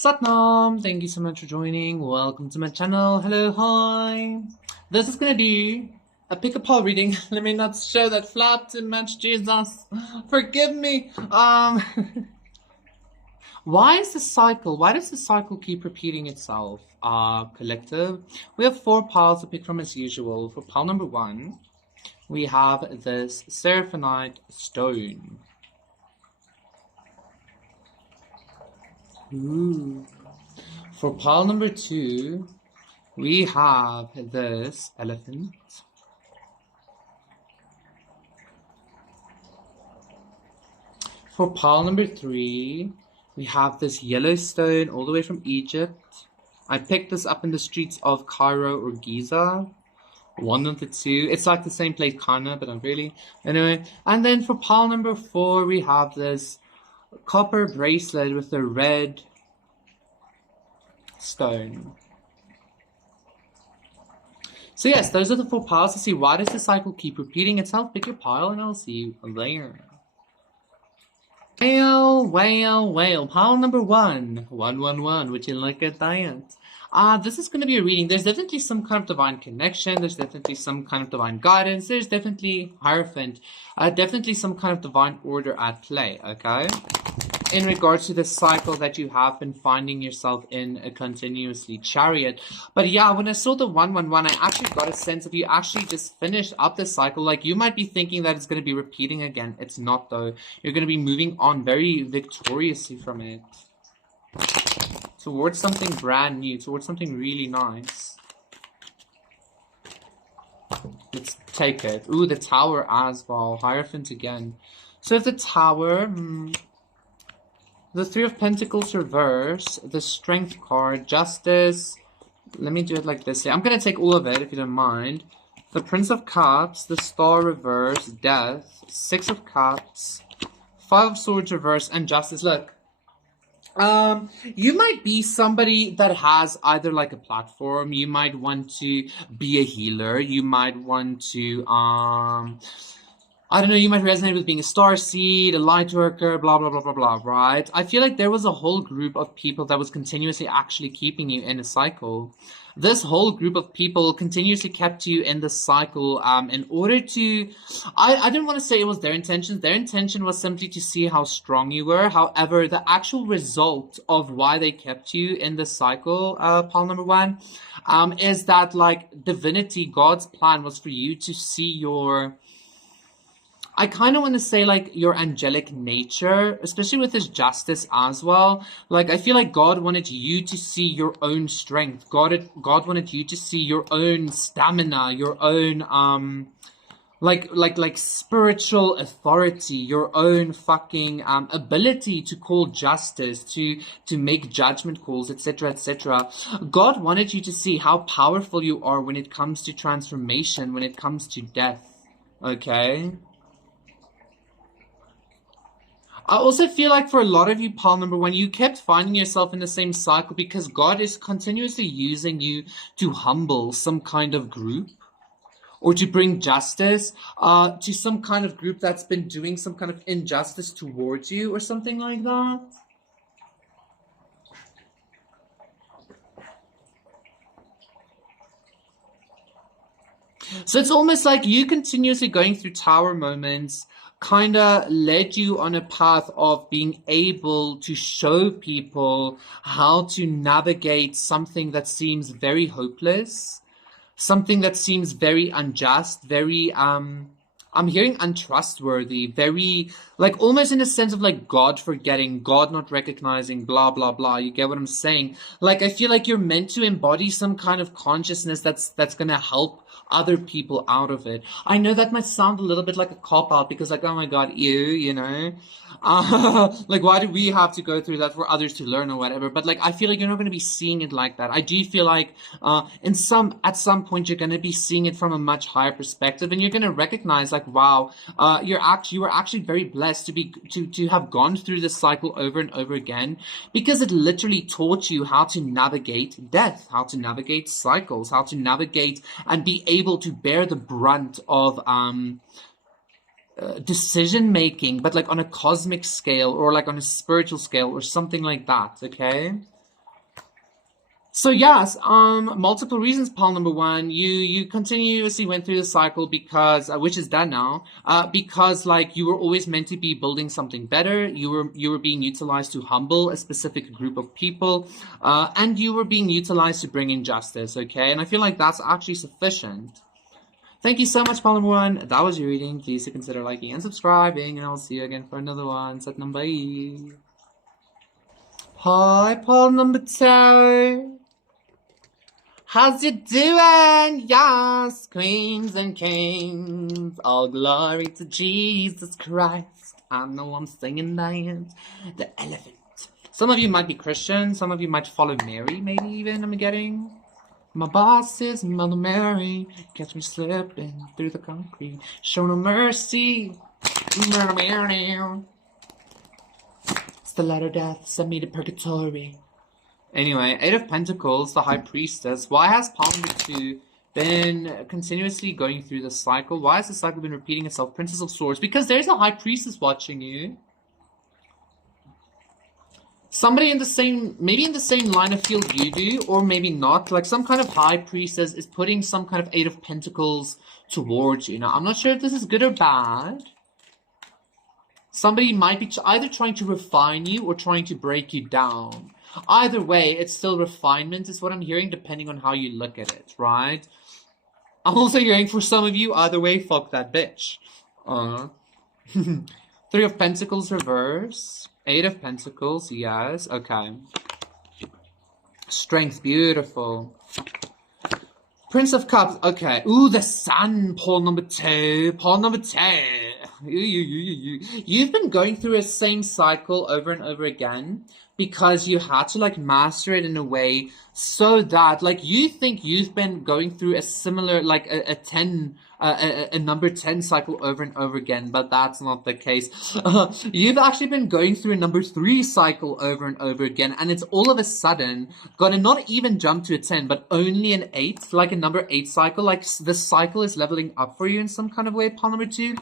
Satnam, thank you so much for joining. Welcome to my channel. Hello, hi. This is gonna be a pick a paw reading. Let me not show that flap too much, Jesus. Forgive me. Why does the cycle keep repeating itself? Collective. We have 4 piles to pick from as usual. For pile number 1, we have this Seraphonite stone. Ooh. For pile number 2, we have this elephant. For pile number 3, we have this yellow stone all the way from Egypt. I picked this up in the streets of Cairo or Giza. One of the two. It's like the same place, kinda, but not really. Anyway, and then for pile number 4, we have this copper bracelet with a red stone. So yes, those are the 4 piles to see why does the cycle keep repeating itself. Pick your pile and I'll see you there. Whale. Pile number 1. 111. Would you like a diet? This is going to be a reading. There's definitely some kind of divine connection. There's definitely some kind of divine guidance. There's definitely Hierophant. Definitely some kind of divine order at play, okay? In regards to the cycle that you have been finding yourself in a continuously chariot. But yeah, when I saw the 111, I actually got a sense of you actually just finished up the cycle. Like, you might be thinking that it's going to be repeating again. It's not, though. You're going to be moving on very victoriously from it. Towards something brand new. Towards something really nice. Let's take it. Ooh, the Tower as well. Hierophant again. So if the Tower... the 3 of Pentacles reverse, the Strength card, Justice. Let me do it like this. I'm going to take all of it, if you don't mind. The Prince of Cups, the Star reverse, Death, 6 of Cups, 5 of Swords reverse, and Justice. Look, you might be somebody that has either like a platform. You might want to be a healer. You might want to, I don't know, you might resonate with being a starseed, a light worker, blah, blah, blah, blah, blah, right? I feel like there was a whole group of people that was continuously actually keeping you in a cycle. This whole group of people continuously kept you in the cycle in order to... I don't want to say it was their intention. Their intention was simply to see how strong you were. However, the actual result of why they kept you in the cycle, pile number 1, is that, like, divinity, God's plan was for you to see your... I kind of want to say, like, your angelic nature, especially with his justice as well. Like, I feel like God wanted you to see your own strength. God wanted you to see your own stamina, your own, like spiritual authority, your own fucking, ability to call justice, to make judgment calls, etc., etc. God wanted you to see how powerful you are when it comes to transformation, when it comes to death. Okay? I also feel like for a lot of you, pile number 1, you kept finding yourself in the same cycle because God is continuously using you to humble some kind of group or to bring justice to some kind of group that's been doing some kind of injustice towards you or something like that. So it's almost like you continuously going through tower moments kind of led you on a path of being able to show people how to navigate something that seems very hopeless, something that seems very unjust, very, I'm hearing untrustworthy, very, like, almost in a sense of, like, God forgetting, God not recognizing, blah, blah, blah. You get what I'm saying? Like, I feel like you're meant to embody some kind of consciousness that's gonna help other people out of it. I know that might sound a little bit like a cop-out because, like, oh my God, you know? Like, why do we have to go through that for others to learn or whatever? But, like, I feel like you're not going to be seeing it like that. I do feel like at some point you're going to be seeing it from a much higher perspective, and you're going to recognize, like, wow, you were actually very blessed to have gone through this cycle over and over again, because it literally taught you how to navigate death, how to navigate cycles, how to navigate and be able to bear the brunt of decision making, but like on a cosmic scale or like on a spiritual scale or something like that. Okay. So yes, multiple reasons. Pile number one, you continuously went through the cycle because, which is done now, because like you were always meant to be building something better. You were being utilized to humble a specific group of people, and you were being utilized to bring in justice. Okay, and I feel like that's actually sufficient. Thank you so much, pile number one. That was your reading. Please consider liking and subscribing, and I'll see you again for another one. Set number. Hi, pile number two. How's you doing? Yes, queens and kings. All glory to Jesus Christ. I know I'm singing that. The elephant. Some of you might be Christian. Some of you might follow Mary, maybe even, I'm getting. My boss is Mother Mary. Catch me slipping through the concrete. Show no mercy. It's the latter death. Send me to purgatory. Anyway, Eight of Pentacles, the High Priestess. Why has pile number two been continuously going through the cycle? Why has the cycle been repeating itself? Princess of Swords. Because there's a High Priestess watching you. Somebody in the same, maybe in the same line of field you do, or maybe not. Like some kind of High Priestess is putting some kind of Eight of Pentacles towards you. Now, I'm not sure if this is good or bad. Somebody might be either trying to refine you or trying to break you down. Either way, it's still refinement is what I'm hearing, depending on how you look at it, right? I'm also hearing for some of you, either way, fuck that bitch. Three of Pentacles reverse. Eight of Pentacles, yes, okay. Strength, beautiful. Prince of Cups, okay. Ooh, the Sun, pole number two. Pole number two. You've been going through a same cycle over and over again because you had to like master it in a way so that like you think you've been going through a similar like a number 10 cycle over and over again, but that's not the case. You've actually been going through a number 3 cycle over and over again, and it's all of a sudden gonna not even jump to a 10, but only an 8, like a number 8 cycle. Like the cycle is leveling up for you in some kind of way, pile number 2,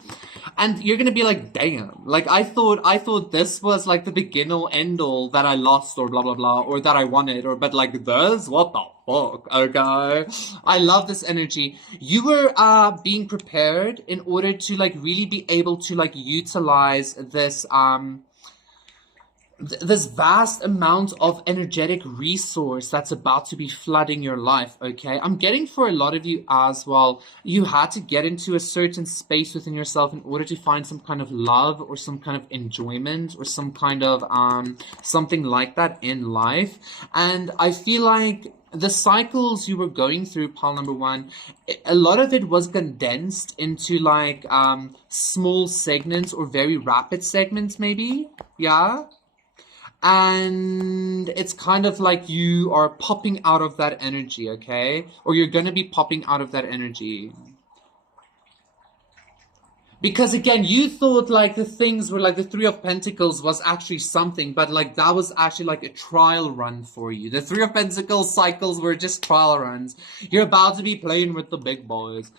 and you're gonna be like, damn, like I thought this was like the begin all end all that I lost or blah blah blah, or that I wanted, or but like this, what the fuck, okay? I love this energy. You were being prepared in order to like really be able to like utilize this this vast amount of energetic resource that's about to be flooding your life, okay? I'm getting for a lot of you as well, you had to get into a certain space within yourself in order to find some kind of love or some kind of enjoyment or some kind of something like that in life. And I feel like the cycles you were going through, pile number 1, a lot of it was condensed into like small segments or very rapid segments maybe, yeah? And it's kind of like you are popping out of that energy, okay? Or you're gonna be popping out of that energy. Because again, you thought like the things were like the Three of Pentacles was actually something, but like that was actually like a trial run for you. The Three of Pentacles cycles were just trial runs. You're about to be playing with the big boys.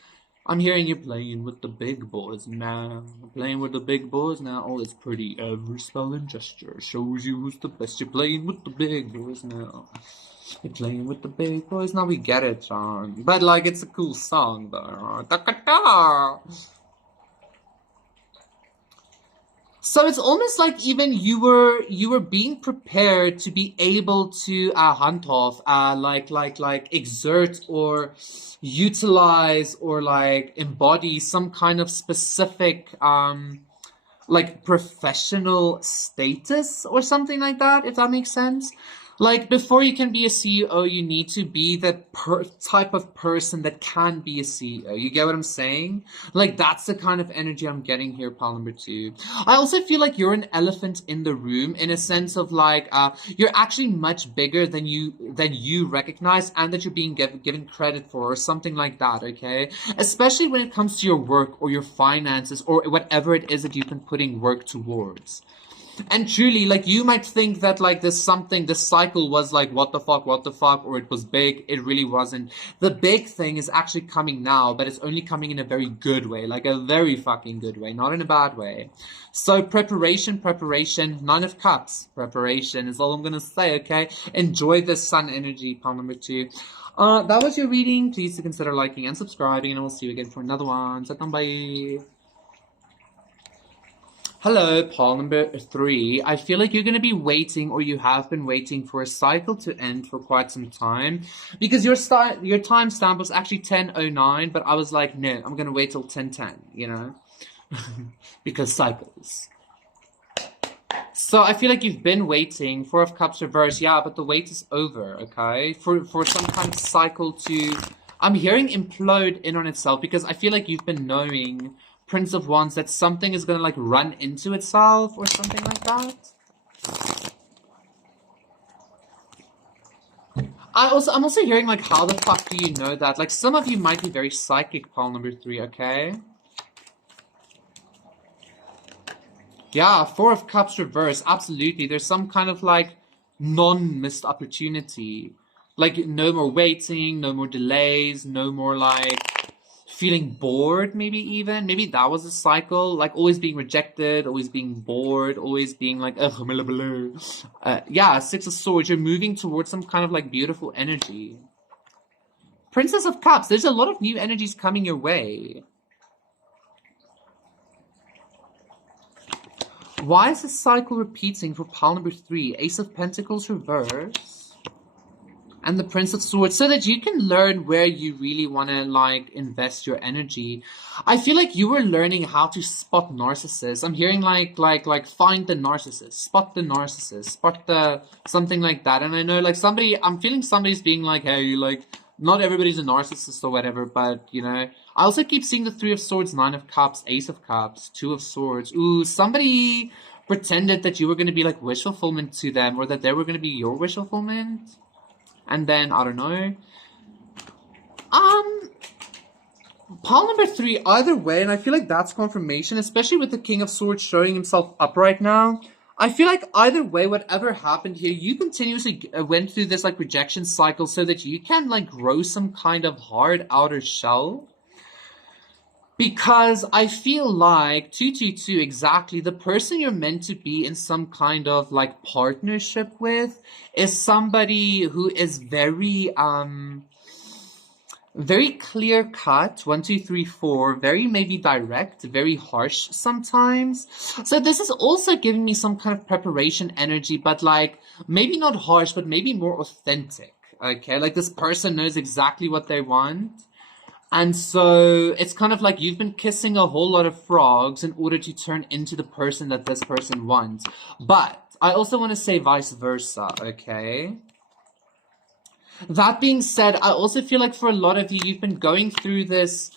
I'm hearing you playing with the big boys now. Playing with the big boys now. Oh, it's pretty. Every spell and gesture shows you who's the best. You're playing with the big boys now. You're playing with the big boys now. We get it, John. But like, it's a cool song, though. So it's almost like even you were being prepared to be able to hunt off, like exert or utilize or like embody some kind of specific like professional status or something like that, if that makes sense. Like, before you can be a CEO, you need to be the type of person that can be a CEO. You get what I'm saying? Like, that's the kind of energy I'm getting here, pile number 2. I also feel like you're an elephant in the room in a sense of, like, you're actually much bigger than you recognize and that you're being given credit for or something like that, okay? Especially when it comes to your work or your finances or whatever it is that you've been putting work towards. And truly, like, you might think that, like, this cycle was like, what the fuck, or it was big. It really wasn't. The big thing is actually coming now, but it's only coming in a very good way, like a very fucking good way, not in a bad way. So preparation, Nine of Cups. Preparation is all I'm gonna say, okay? Enjoy the sun energy, pile number 2. That was your reading. Please consider liking and subscribing, and we'll see you again for another one. So, bye. Hello, pile number 3. I feel like you're going to be waiting, or you have been waiting, for a cycle to end for quite some time, because your timestamp was actually 10:09, but I was like, no, I'm going to wait till 10:10, you know, because cycles. So I feel like you've been waiting. 4 of Cups reverse, yeah, but the wait is over, okay? For some kind of cycle to, I'm hearing, implode in on itself, because I feel like you've been knowing, Prince of Wands, that something is going to like run into itself or something like that. I'm also hearing, like, how the fuck do you know that? Like, some of you might be very psychic, pile number 3, okay? Yeah, 4 of Cups reverse, absolutely. There's some kind of like non-missed opportunity. Like, no more waiting, no more delays, no more like feeling bored, maybe even. Maybe that was a cycle, like always being rejected, always being bored, always being like, ugh, blah, blah, blah. Yeah, 6 of Swords, you're moving towards some kind of like beautiful energy. Princess of Cups, there's a lot of new energies coming your way. Why is this cycle repeating for pile number 3? Ace of Pentacles reverse. And the Prince of Swords, so that you can learn where you really want to like invest your energy. I feel like you were learning how to spot narcissists. I'm hearing like find the narcissist, spot the narcissist, spot the something like that. And I know like I'm feeling somebody's being like, hey, like not everybody's a narcissist or whatever, but you know. I also keep seeing the 3 of Swords, 9 of Cups, Ace of Cups, 2 of Swords. Ooh, somebody pretended that you were going to be like wish fulfillment to them, or that they were going to be your wish fulfillment. And then, I don't know. Pile number 3, either way, and I feel like that's confirmation, especially with the King of Swords showing himself up right now. I feel like either way, whatever happened here, you continuously went through this like rejection cycle so that you can like grow some kind of hard outer shell. Because I feel like 222, exactly, the person you're meant to be in some kind of like partnership with is somebody who is very very clear cut, 1, 2, 3, 4, very maybe direct, very harsh sometimes. So this is also giving me some kind of preparation energy, but like maybe not harsh, but maybe more authentic. Okay, like this person knows exactly what they want. And so it's kind of like you've been kissing a whole lot of frogs in order to turn into the person that this person wants. But I also want to say vice versa, okay? That being said, I also feel like for a lot of you, you've been going through this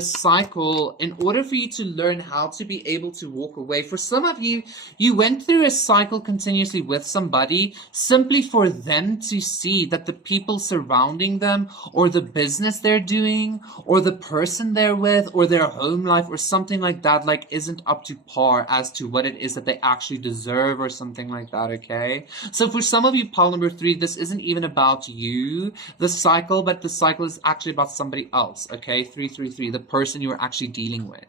cycle in order for you to learn how to be able to walk away. For some of you, you went through a cycle continuously with somebody simply for them to see that the people surrounding them, or the business they're doing, or the person they're with, or their home life, or something like that, like isn't up to par as to what it is that they actually deserve, or something like that, okay? So for some of you, pile number 3, this isn't even about you, the cycle, but the cycle is actually about somebody else, okay? 333, the person you are actually dealing with.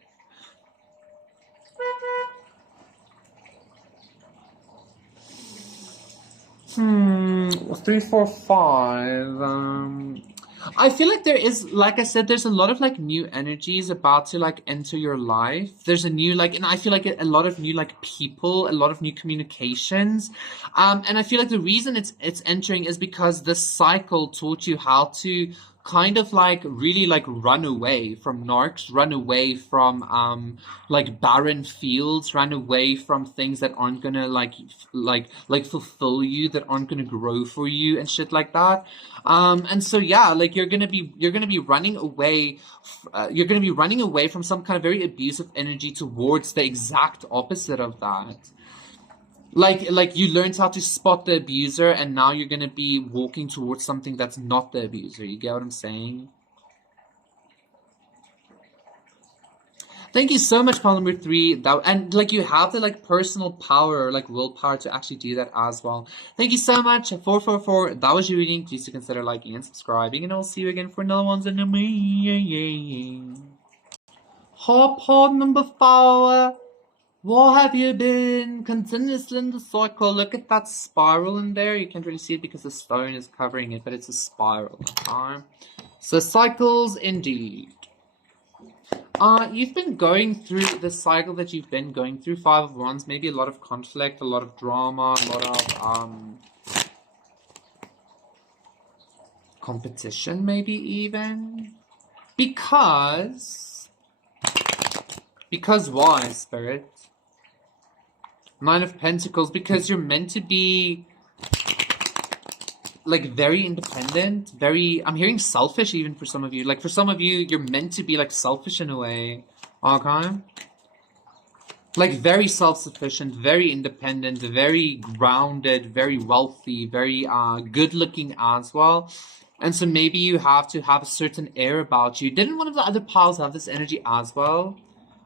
Well, 3, 4, 5. I feel like there is, like I said, there's a lot of like new energies about to like enter your life. There's a new like, and I feel like a lot of new like people, a lot of new communications. And I feel like the reason it's entering is because this cycle taught you how to kind of like really like run away from narcs, run away from like barren fields, run away from things that aren't gonna like fulfill you, that aren't gonna grow for you and shit like that. And so yeah, like you're gonna be running away. You're gonna be running away from some kind of very abusive energy towards the exact opposite of that. Like you learned how to spot the abuser, and now you're gonna be walking towards something that's not the abuser. You get what I'm saying? Thank you so much, pile number 3. That, and like you have the like personal power or like willpower to actually do that as well. Thank you so much. 444. That was your reading. Please consider liking and subscribing, and I'll see you again for another ones in the morning. Pod number 4. What have you been continuously in the cycle? Look at that spiral in there. You can't really see it because the stone is covering it, but it's a spiral. Okay? So cycles indeed. You've been going through the cycle that you've been going through, 5 of Wands, maybe a lot of conflict, a lot of drama, a lot of competition, maybe even. Because why, Spirit? 9 of Pentacles, because you're meant to be like very independent, very, I'm hearing selfish even for some of you. Like for some of you, you're meant to be like selfish in a way. Okay? Like very self-sufficient, very independent, very grounded, very wealthy, very good looking as well. And so maybe you have to have a certain air about you. Didn't one of the other piles have this energy as well?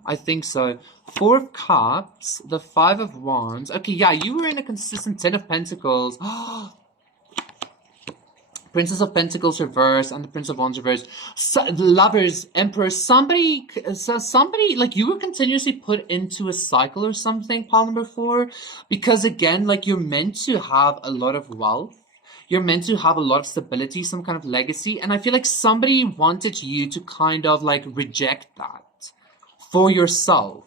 I think so. 4 of Cups, the 5 of Wands. Okay, yeah, you were in a consistent 10 of Pentacles. Princess of Pentacles reverse and the Prince of Wands reverse. So, lovers, Emperor, somebody, like you were continuously put into a cycle or something, pile number 4. Because again, like you're meant to have a lot of wealth. You're meant to have a lot of stability, some kind of legacy. And I feel like somebody wanted you to kind of like reject that for yourself.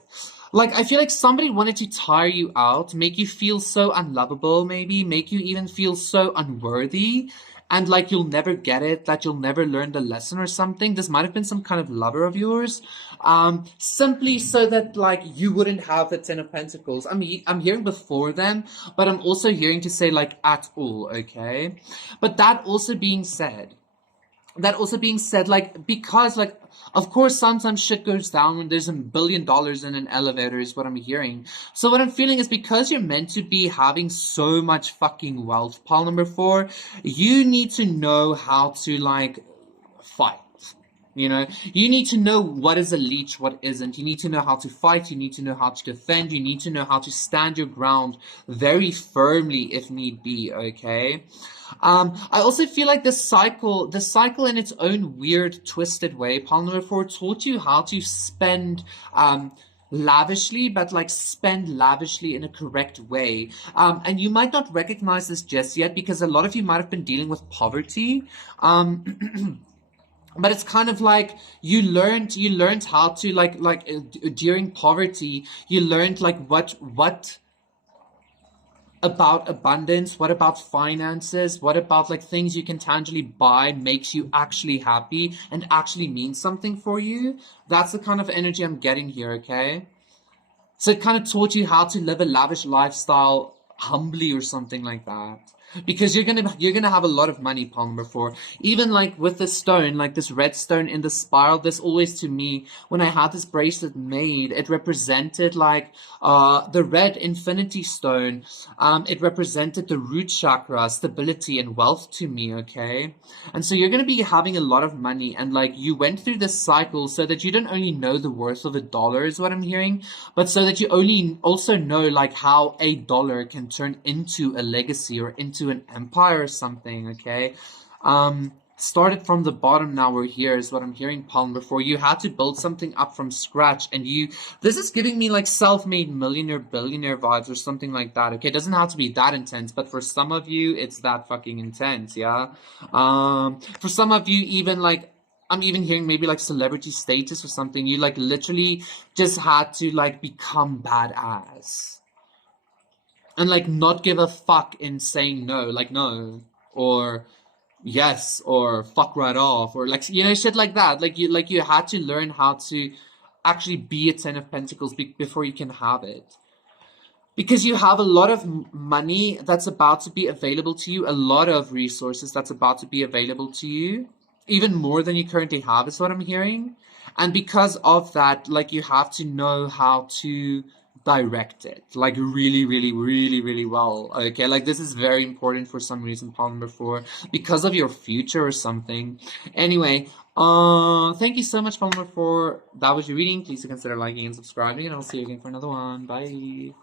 Like, I feel like somebody wanted to tire you out, make you feel so unlovable, maybe, make you even feel so unworthy, and like you'll never get it, that you'll never learn the lesson or something. This might have been some kind of lover of yours, simply so that like you wouldn't have the 10 of Pentacles. I'm hearing before them, but I'm also hearing to say like at all, okay? But that also being said, like, because, like, of course, sometimes shit goes down when there's $1 billion in an elevator is what I'm hearing. So what I'm feeling is because you're meant to be having so much fucking wealth, pile number 4, you need to know how to, like, fight. You know, you need to know what is a leech, what isn't. You need to know how to fight. You need to know how to defend. You need to know how to stand your ground very firmly if need be, okay? I also feel like the cycle in its own weird, twisted way, pile number 4 taught you how to spend, lavishly, but like spend lavishly in a correct way. And you might not recognize this just yet because a lot of you might have been dealing with poverty. But it's kind of like you learned how to like during poverty, you learned like what about abundance, what about finances, what about like things you can tangibly buy makes you actually happy and actually means something for you. That's the kind of energy I'm getting here, okay? So it kind of taught you how to live a lavish lifestyle humbly or something like that. Because you're gonna have a lot of money, pile number 4. Even like with this stone, like this red stone in the spiral, this always to me, when I had this bracelet made, it represented like the red infinity stone. It represented the root chakra, stability and wealth to me, okay? And so you're gonna be having a lot of money, and like you went through this cycle so that you don't only know the worth of $1 is what I'm hearing, but so that you also know like how $1 can turn into a legacy or into an empire or something, okay? Started from the bottom, now we're here is what I'm hearing, Palm. Before you had to build something up from scratch, and this is giving me like self-made millionaire, billionaire vibes or something like that, okay? It doesn't have to be that intense, but for some of you, it's that fucking intense, yeah? For some of you, even like, I'm even hearing maybe like celebrity status or something. You like literally just had to like become badass. And like not give a fuck in saying no, like no, or yes, or fuck right off, or like, you know, shit like that. Like you had to learn how to actually be a 10 of Pentacles before you can have it. Because you have a lot of money that's about to be available to you, a lot of resources that's about to be available to you, even more than you currently have is what I'm hearing. And because of that, like you have to know how to directed, like really, really, really, really well. Okay, like this is very important for some reason, pile number 4, because of your future or something. Anyway, thank you so much, pile number 4. That was your reading. Please consider liking and subscribing, and I'll see you again for another one. Bye.